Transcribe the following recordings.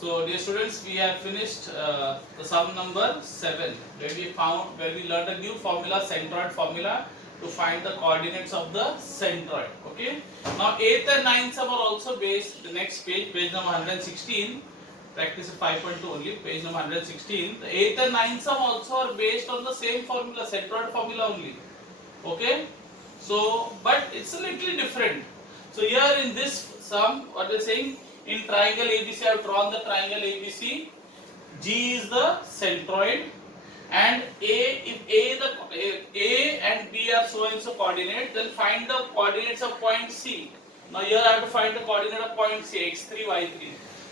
So, dear students, we have finished the sum number 7, where we learned a new formula, centroid formula, to find the coordinates of the centroid. Okay. Now, 8th and 9th sum are also based. The next page, page number 116. Practice 5.2 only, page number 116. The 8th and 9th sum also are based on the same formula, centroid formula only. Okay. So, but it's a little different. So here in this sum, what they are saying, in triangle ABC, I have drawn the triangle ABC. G is the centroid, and A and B are so and so coordinate, then find the coordinates of point C. Now here I have to find the coordinate of point C, x3, y3.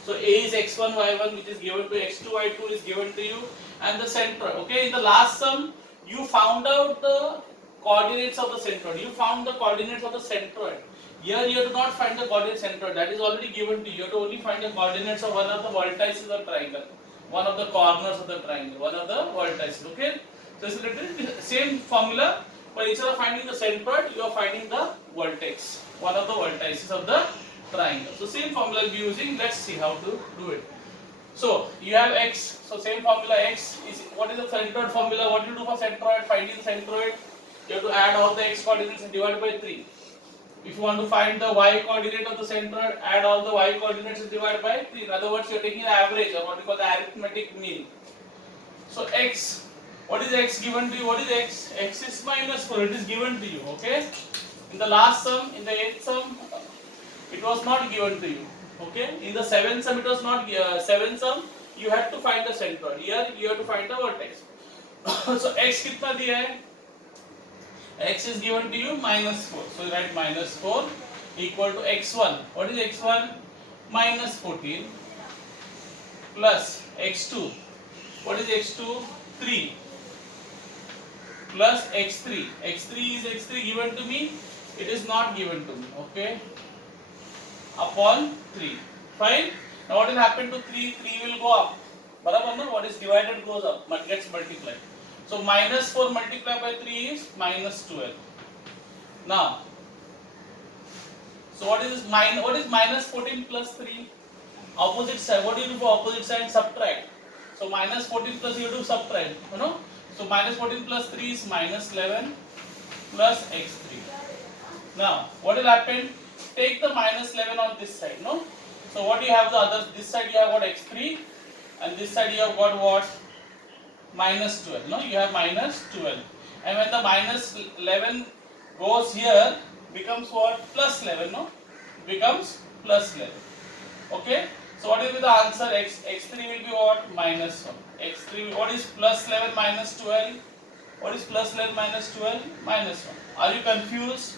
So A is x1, y1, which is given to x2, y2 is given to you, and the centroid. Okay, in the last sum, you found out the coordinates of the centroid. You found the coordinates of the centroid. Here you have to not find the coordinate centroid. That is already given to you. You have to only find the coordinates of one of the vertices of the triangle, one of the corners of the triangle, one of the vertices. Okay. So it's a little same formula, but instead of finding the centroid, you are finding the vertex, one of the vertices of the triangle. So same formula will be using. Let's see how to do it. So you have x. So same formula x is what is the centroid formula? What do you do for centroid? Finding the centroid, you have to add all the x coordinates and divide by 3. If you want to find the y coordinate of the centroid, add all the y coordinates and divide by 3. In other words, you are taking the average, or what we call the arithmetic mean. So x, what is x given to you? What is x? X is minus 4. It is given to you. Okay. In the last sum, in the 8th sum, it was not given to you. Okay. In the 7th sum, it was not 7th sum. You had to find the centroid. Here, you have to find the vertex. So x कितना दिया है? X is given to you minus 4. So you write minus 4 equal to x1. What is x1? Minus 14 plus x2. What is x2? 3 plus x3. x3 is x3 given to me. It is not given to me. Okay. Upon 3. Fine. Now what will happen to 3? 3 will go up. Barabar, no? What is divided goes up. Gets multiplied. So minus 4 multiplied by 3 is minus 12. Now, so what is minus 14 plus 3? Opposite side. What do you do for opposite side? Subtract. So minus 14 plus you do subtract. You know. So minus 14 plus 3 is minus 11 plus x3. Now what will happen? Take the minus 11 on this side. No. So what do you have the other? This side you have got x3, and this side you have got what? Minus 12. No, you have minus 12. And when the minus 11 goes here, becomes what? Plus 11. No, becomes plus 11. Okay. So what will be the answer? X3 will be what? Minus 1. X3. What is plus 11 minus 12? What is plus 11 minus 12? Minus 1. Are you confused?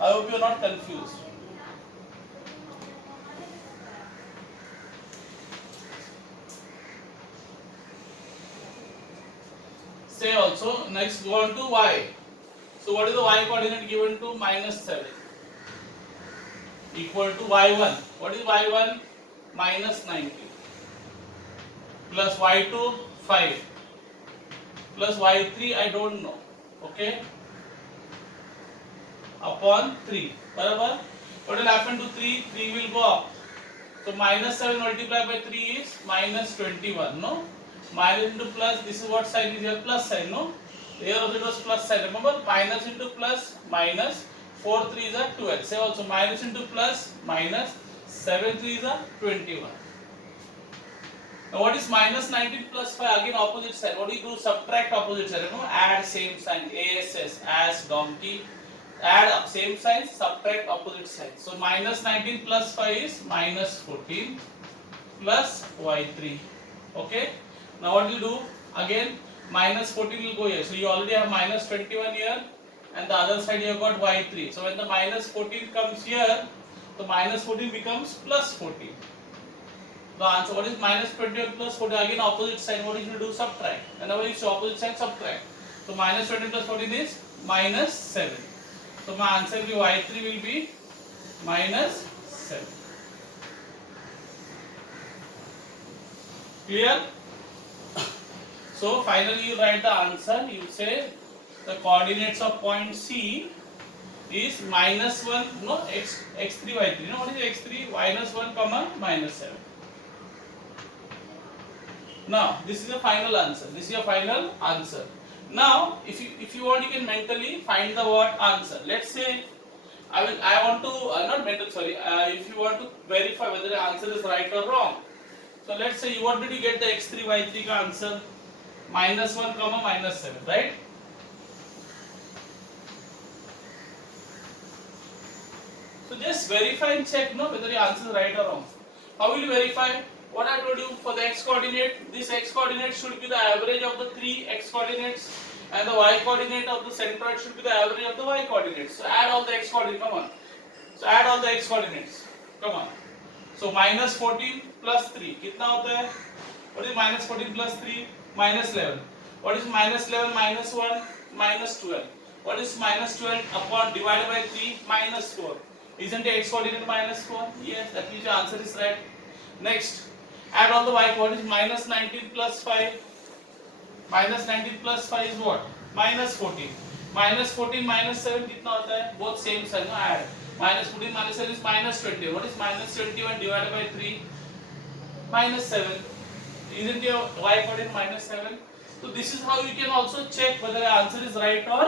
I hope you are not confused. Say also, next go on to y. So what is the y coordinate given to? Minus 7 equal to y1. What is y1? Minus 90 plus y2 5 plus y3 I don't know. Okay. Upon 3. Barabar. What will happen to 3? 3 will go up. So minus 7 multiplied by 3 is minus 21. No? Minus into plus, this is what sign is here? Plus sign. No? Here also it was plus sign. Remember, minus into plus, minus 4 3s are 12. Say also minus into plus, minus 7 3s are 21. Now what is minus 19 plus 5? Again opposite side. What do you do? Subtract opposite side. You know? Add same sign. ASS, as donkey. Add same sign, subtract opposite side. So minus 19 plus 5 is minus 14 plus y3. Okay. Now what you do? Again minus 14 will go here. So you already have minus 21 here, and the other side you have got y3. So when the minus 14 comes here, the minus 14 becomes plus 14. The answer, what is minus 21 plus 14? Again opposite sign. What you do? Subtract. Whenever you see opposite sign, subtract. So minus 20 plus 14 is minus 7. So my answer will be y3 will be minus 7. Clear? So finally you write the answer. You say the coordinates of point C is minus 1, no, x3, y3. You know what is x3? Minus 1 comma minus 7. Now this is the final answer. This is your final answer. Now if you want, you can mentally find the what answer. Let's say I want to not mental, sorry, if you want to verify whether the answer is right or wrong. So let's say, what did you get the x3 y3 ka answer? -1 comma -7, right? So just verify and check, no, whether your answer is right or wrong. How will you verify? What I told you, for the x coordinate, this x coordinate should be the average of the three x coordinates, and the y coordinate of the centroid should be the average of the y coordinates. So add all the x coordinates, come on. So add all the x coordinates, come on. So -14 plus 3, कितना होता है? What is -14 plus 3? -11. What is -11 minus 1? -12. What is -12 upon divided by 3? -4. Isn't the x coordinate -4? Yes, that means your answer is right. Next, add all the y coordinates. -19 plus 5. -19 plus 5 is what? -14. -14 minus 7 कितना होता है? Both same sign, no, add. -14 minus 7 is -20. What is -21 divided by 3? -7. Isn't your y coordinate -7? So this is how you can also check whether the answer is right or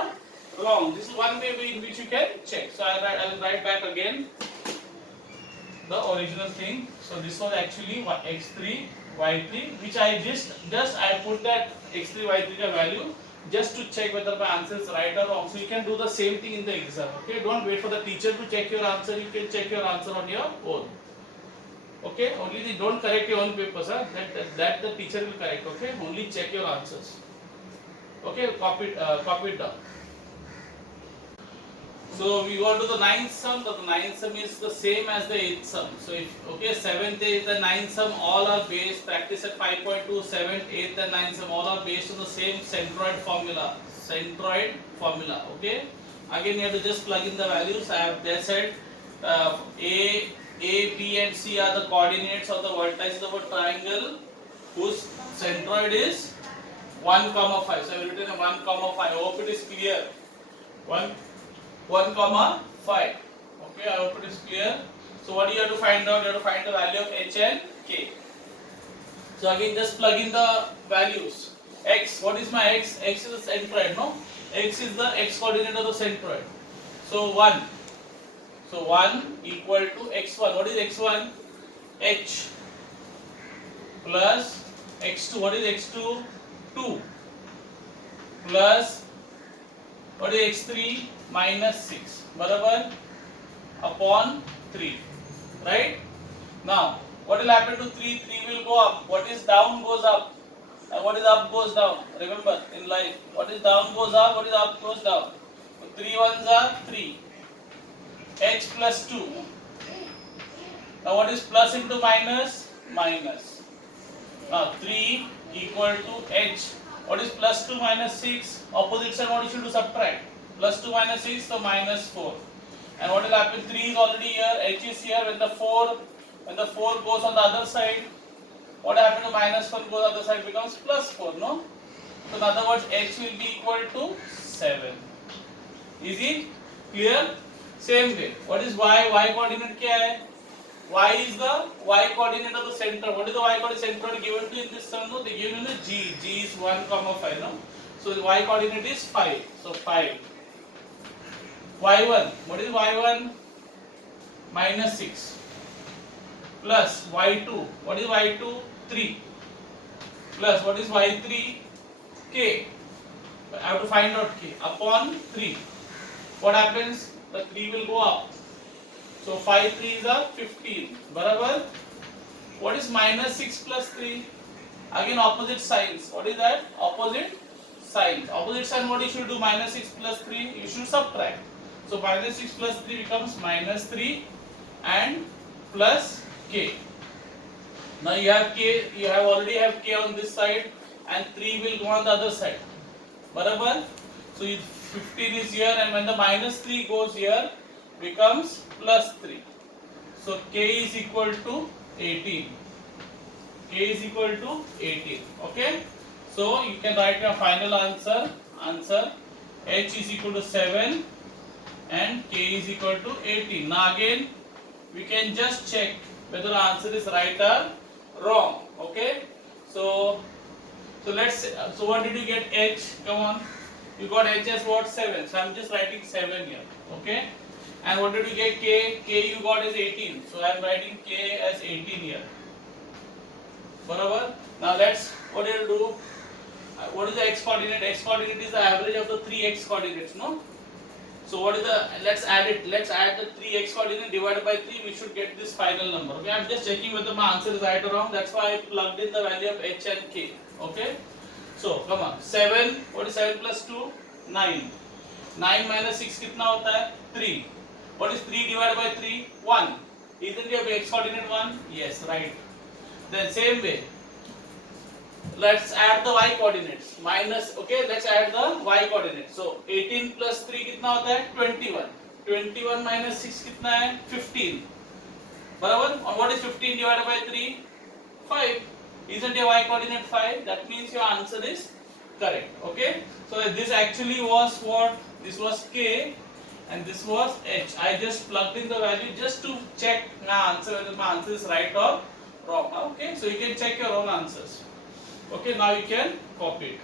wrong. This is one way in which you can check. So I will write back again the original thing. So this was actually x3 y3, which I just I put that x3 y3 ka value just to check whether my answer is right or wrong. So you can do the same thing in the exam. Okay, don't wait for the teacher to check your answer. You can check your answer on your own. Okay, only don't correct your own papers. That the teacher will correct. Okay, only check your answers. Okay, copy it down. So we go to the ninth sum. The ninth sum is the same as the eighth sum. So if seventh, eighth, and ninth sum all are based. Practice at 5.2. Seventh, eighth, and ninth sum all are based on the same centroid formula. Centroid formula. Okay. Again, you have to just plug in the values. I have there said A, B, and C are the coordinates of the vertices of a triangle whose centroid is 1, 5. So I have written 1, 5. I hope it is clear. 1, 5. Okay, I hope it is clear. So what do you have to find out? You have to find the value of h and k. So again, just plug in the values. X, what is my x? X is the centroid, no? X is the x coordinate of the centroid. So 1. So 1 equal to x1. What is x1? H plus x2. What is x2? 2 plus what is x3? Minus 6. Barabar upon 3. Right? Now, what will happen to 3? 3 will go up. What is down goes up. And what is up goes down. Remember, in life, what is down goes up, what is up goes down. So 3 ones are 3. H plus 2. Now what is plus into minus? Minus. Now 3 equal to H. What is plus 2 minus 6? Opposite side what you should do? Subtract. Plus 2 minus 6, so minus 4. And what will happen? 3 is already here, H is here. When the 4 goes on the other side, what happens to minus 1 goes on the other side, becomes plus 4, no? So in other words, H will be equal to 7. Is it clear? Same way. What is y? Y coordinate क्या है? Y is the y coordinate of the center. What is the y coordinate center given to in this sum? No, they given in the G. G is 1, 5. No. So the y coordinate is 5. So 5. Y1. What is y1? Minus 6. Plus y2. What is y2? 3. Plus what is y3? K. I have to find out k. Upon 3. What happens? The 3 will go up. So 5 3s are 15. Barabar. What is minus 6 plus 3? Again opposite signs. What is that? Opposite signs. Opposite sign what you should do? Minus 6 plus 3. You should subtract. So minus 6 plus 3 becomes minus 3 and plus k. Now you have k. You have already have k on this side and 3 will go on the other side. Barabar. So 15 is here and when the minus 3 goes here becomes plus 3. So k is equal to 18. K is equal to 18. Okay. So you can write your final answer. H is equal to 7 and k is equal to 18. Now again we can just check whether the answer is right or wrong. Okay. So so what did you get? H. Come on. You got H as what? 7. So I'm just writing 7 here. Okay. And what did you get? K. K you got as 18. So I'm writing K as 18 here. Barabar. Now what do you do? What is the x coordinate? X coordinate is the average of the 3 x coordinates, no? So what is let's add it. Let's add the 3x coordinate divided by 3. We should get this final number. Okay, I'm just checking whether my answer is right or wrong. That's why I plugged in the value of h and k. Okay. So come on. 7. What is 7 plus 2? 9. 9 minus 6 कितना होता है? 3. What is 3 divided by 3? 1. Isn't your x coordinate 1? Yes, right. Then same way. Let's add the y coordinates. Minus, okay, let's add the y coordinates. So 18 plus 3 कितना होता है? 21. 21 minus 6 कितना है? 15. बराबर? And what is 15 divided by 3? 5. Isn't your y coordinate 5? That means your answer is correct. Okay? So this actually was what? This was k and this was h. I just plugged in the value just to check my answer, whether my answer is right or wrong. Okay? So you can check your own answers. Okay, now you can copy it.